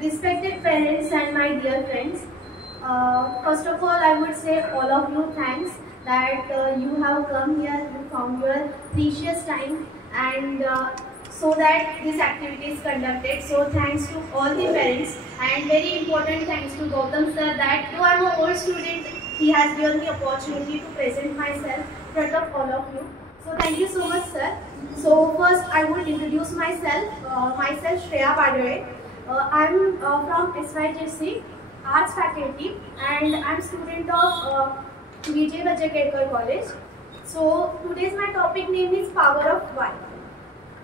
Respected parents and my dear friends, first of all, I would say all of you thanks that you have come here, you found your precious time, and so that this activity is conducted. So thanks to all the parents, and very important thanks to GAUTAM sir that though I am an old student, he has given me opportunity to present myself in front of all of you. So thank you so much, sir. So first I would introduce myself. Myself Shreya Badore. I'm from SYJC Arts Faculty, and I'm student of Vijay Vajekar College. So today's my topic name is Power of Why.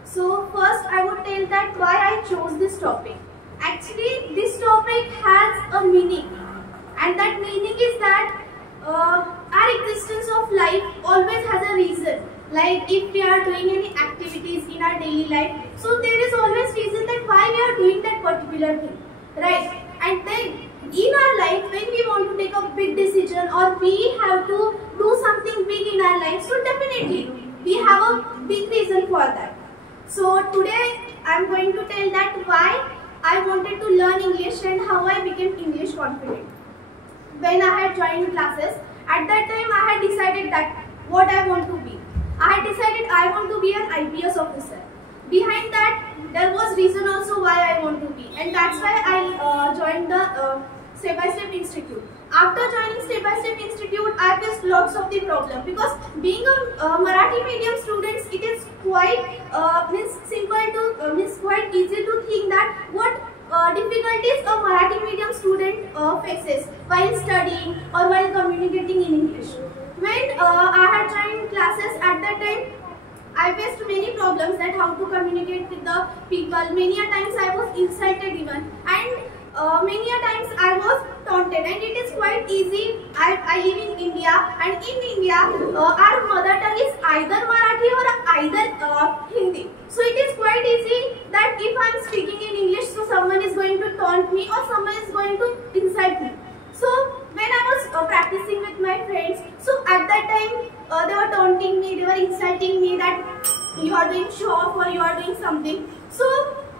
So first I would tell that why I chose this topic. Actually this topic has a meaning, and that meaning is that our existence of life always has a reason. Like if we are doing any activities in our daily life, so there is always reason that why we are doing that particular thing, right? And then in our life, when we want to take a big decision or we have to do something big in our life, so definitely we have a big reason for that. So today I am going to tell that why I wanted to learn English and how I became English confident. When I had joined classes, at that time I had decided that what I want to be. I had decided I want to be an IPS officer. Behind that, there was reason also why I want to be, and that's why I joined the Step by Step Institute. After joining Step by Step Institute, I faced lots of the problem because being a Marathi medium student, it is quite quite easy to think that what difficulties a Marathi medium student faces while studying or while communicating in English. When I had joined classes at that time, I faced many problems that how to communicate with the people. Many a times I was insulted even, and many a times I was taunted. And it is quite easy. I live in India, and in India our mother tongue is either Marathi or either Hindi. So it is quite easy that if I am speaking in English, so someone is going to taunt me or someone is going to insult me. So when I was practicing with my friends, so at that time they were taunting me, they were insulting me that you are doing show off or you are doing something. So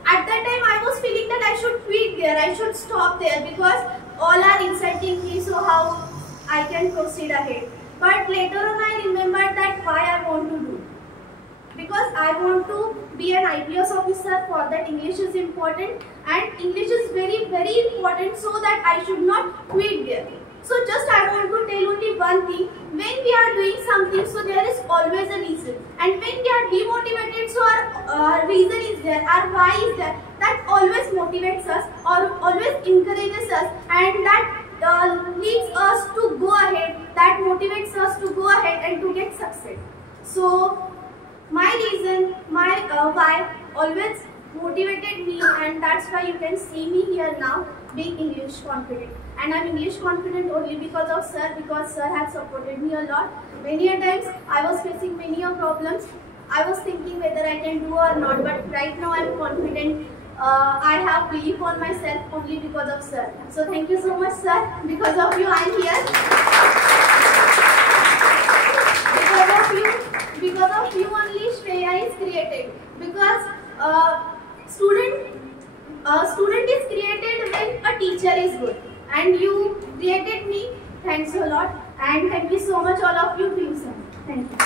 at that time I was feeling that I should quit there, I should stop there because all are insulting me, so how I can proceed ahead. But later on I remembered that why I want to do. Because I want to be an IPS officer, for that English is important, and English is very important, so that I should not quit there. So just I want to tell only one thing, when we are doing something, so there is always a reason, and when we are demotivated, so our reason is there, our why is there, that always motivates us or always encourages us, and that leads us to go ahead, that motivates us to go ahead and to get success. So my reason, my why always motivated me, and that's why you can see me here now being English confident. And I'm English confident only because of sir, because sir has supported me a lot. Many a times I was facing many problems. I was thinking whether I can do or not, but right now I'm confident. I have belief on myself only because of sir. So thank you so much, sir. Because of you I'm here. Because of you only Shreya is created. Because student is created when a teacher is good. And you created me. Thanks a lot. And thank you so much all of you. Thank you.